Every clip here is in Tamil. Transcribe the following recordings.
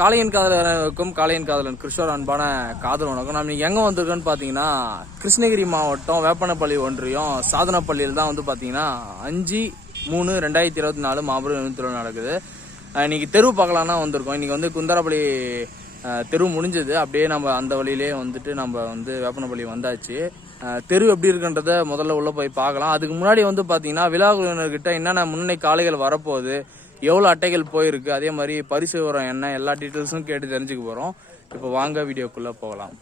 காளையன் காதலனுக்கும் காளையன் காதலன் கிருஷ்ணர் அன்பான காதல் வணக்கம். நம்ம இன்னைக்கு எங்கே வந்திருக்கோன்னு பார்த்தீங்கன்னா கிருஷ்ணகிரி மாவட்டம் வேப்பனப்பள்ளி ஒன்றியம் சாதனப்பள்ளியில் தான் வந்து பார்த்தீங்கன்னா அஞ்சு மூணு ரெண்டாயிரத்தி இருபத்தி நாலு மாபெரும் திருவிழா நடக்குது. இன்னைக்கு தெரு பார்க்கலான்னா வந்திருக்கோம். இன்னைக்கு வந்து குந்தரப்பள்ளி தெரு முடிஞ்சது. அப்படியே நம்ம அந்த வழியிலே வந்துட்டு நம்ம வந்து வேப்பனப்பள்ளி வந்தாச்சு. தெரு எப்படி இருக்குன்றத முதல்ல உள்ளே போய் பார்க்கலாம். அதுக்கு முன்னாடி வந்து பார்த்தீங்கன்னா விழா குழுவினர்கிட்ட என்னென்ன முன்னணி காளைகள் வரப்போகுது எவ்வளோ அட்டைகள் போயிருக்கு அதே மாதிரி பரிசு விவரம் என்ன எல்லா டீட்டெயில்ஸும் கேட்டு தெரிஞ்சுக்க போகிறோம் இப்போ வாங்க வீடியோக்குள்ளே போகலாம்.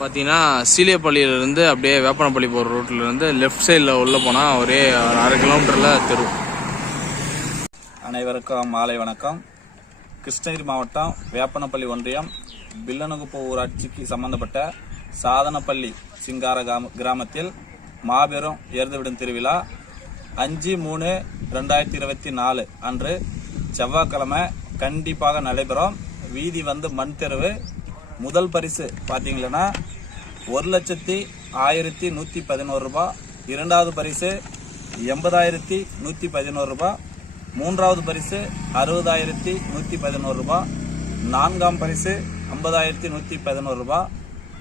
பார்த்தீங்கன்னா சீலியப்பள்ளியிலேருந்து அப்படியே வேப்பனப்பள்ளி போகிற ரூட்லேருந்து லெஃப்ட் சைடில் உள்ளே போனால் ஒரே அரை கிலோமீட்டரில் தெரு. அனைவருக்கும் மாலை வணக்கம். கிருஷ்ணகிரி மாவட்டம் வேப்பனப்பள்ளி ஒன்றியம் பில்லனுகுப்பு ஊராட்சிக்கு சம்பந்தப்பட்ட சாதனப்பள்ளி சிங்கார கிராமத்தில் மாபெரும் எருதுவிடும் திருவிழா அஞ்சு மூணு ரெண்டாயிரத்தி இருபத்தி நாலு அன்று செவ்வாய்க்கிழமை கண்டிப்பாக நடைபெறும். வீதி வந்து மண் தெருவு. முதல் பரிசு பார்த்தீங்கன்னா ஒரு லட்சத்தி ஆயிரத்தி நூற்றி பதினோரு ரூபா இரண்டாவது பரிசு எண்பதாயிரத்தி நூற்றி பதினோரு ரூபாய். மூன்றாவது பரிசு அறுபதாயிரத்தி நூற்றி பதினோரு ரூபா. நான்காம் பரிசு ஐம்பதாயிரத்தி நூற்றி பதினோரு ரூபா.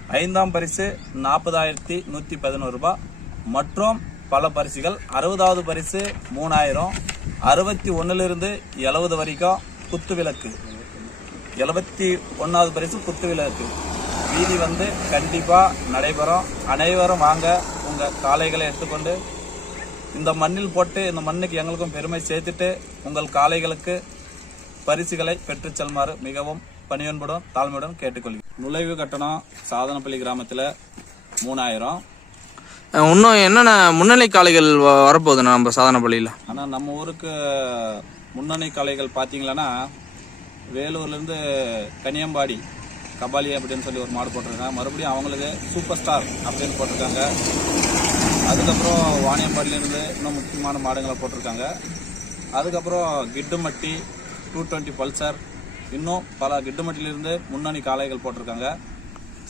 ஐந்தாம் பரிசு நாற்பதாயிரத்தி நூற்றி பதினோரு ரூபா. மற்றும் பல பரிசுகள் அறுபதாவது பரிசு மூணாயிரம். அறுபத்தி ஒன்றிலிருந்து எழுபது வரைக்கும் குத்து விளக்கு. எழுபத்தி ஒன்றாவது பரிசு குத்து விளக்கு. வீதி வந்து கண்டிப்பாக நடைபெறும். அனைவரும் வாங்க உங்கள் காளைகளை எடுத்துக்கொண்டு இந்த மண்ணில் போட்டு இந்த மண்ணுக்கு எங்களுக்கும் பெருமை சேர்த்துட்டு உங்கள் காளைகளுக்கு பரிசுகளை பெற்றுச் செல்மாறு மிகவும் பணியன்புடன் தாழ்மையுடன் கேட்டுக்கொள்கிறேன். நுழைவு கட்டணம் சாதனப்பள்ளி கிராமத்தில் மூணாயிரம். இன்னும் என்னென்ன முன்னணி காளைகள் வரப்போகுதுண்ணா நம்ம சாதனப்பள்ளியில்? ஆனால் நம்ம ஊருக்கு முன்னணி காளைகள் பார்த்தீங்களன்னா வேலூர்லேருந்து கனியம்பாடி கபாலி அப்படின்னு சொல்லி ஒரு மாடு போட்டிருக்காங்க. மறுபடியும் அவங்களுக்கு சூப்பர் ஸ்டார் அப்படின்னு போட்டிருக்காங்க. அதுக்கப்புறம் வாணியம்பாடியிலேருந்து இன்னும் முக்கியமான மாடுங்களை போட்டிருக்காங்க. அதுக்கப்புறம் கிட்டுமட்டி டூ டுவெண்ட்டி பல்சர் இன்னும் பல கிட்டுமட்டிலிருந்து முன்னணி காளைகள் போட்டிருக்காங்க.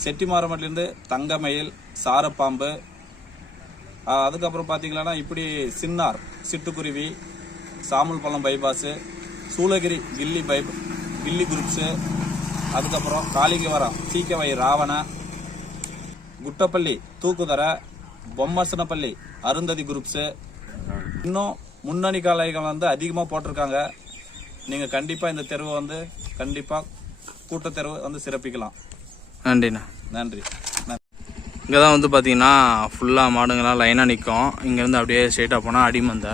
செட்டிமாரமட்டிலேருந்து தங்கமயில் சாரப்பாம்பு அதுக்கப்புறம் பார்த்தீங்கன்னா இப்படி சின்னார் சிட்டுக்குருவி சாமுல் பள்ளம் பைபாஸு சூளகிரி கில்லி பை கில்லி குரூப்ஸு அதுக்கப்புறம் காளிகவரம் சீக்கவை ராவண குட்டப்பள்ளி தூக்குதரை பொம்மசனப்பள்ளி அருந்ததி குரூப்ஸு இன்னும் முன்னணி காளைகள் வந்து அதிகமாக போட்டிருக்காங்க. நீங்கள் கண்டிப்பாக இந்த தெருவை வந்து கண்டிப்பாக கூட்டத் தெருவு வந்து சிறப்பிக்கலாம். நன்றிண்ணா. நன்றி. நன்றி இங்கே தான் வந்து பார்த்தீங்கன்னா ஃபுல்லாக மாடுங்கள்லாம் லைனாக நிற்கும் இங்கேருந்து அப்படியே ஸ்ட்ரெயிட்டாக போனால் அடிமந்த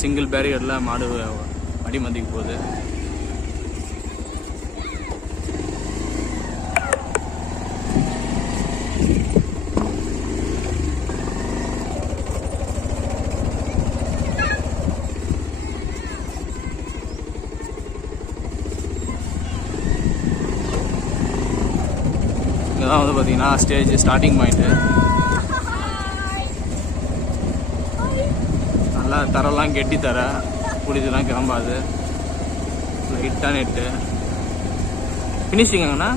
சிங்கிள் பேரியடில் மாடு அடிமந்திக்கு போகுது. இதுதான் வந்து பார்த்தீங்கன்னா ஸ்டேஜ் ஸ்டார்டிங் பாயிண்ட்டு நல்லா தரெல்லாம் கெட்டி தர புடிதெல்லாம் கிளம்பாது. லைட்டாக நெட்டு ஃபினிஷிங்கண்ணா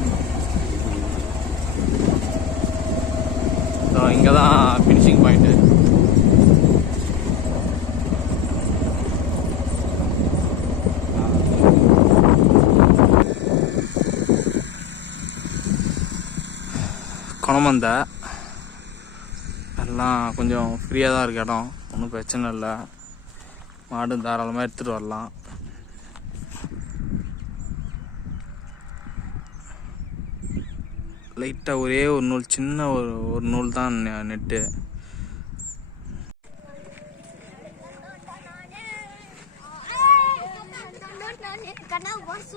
ஸோ இங்கே தான் ஃபினிஷிங் பாயிண்ட்டு குணமந்த எல்லாம் கொஞ்சம் ஃப்ரீயாக தான் இருக்குது இடம் ஒன்றும் பிரச்சனை இல்லை மாடு தாராளமாக எடுத்துகிட்டு வரலாம் லைட்டாக ஒரே ஒரு நூல் சின்ன ஒரு ஒரு நூல் தான் நெ- நெட்டு கண்ணா பாஸ்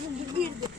சூப்பரா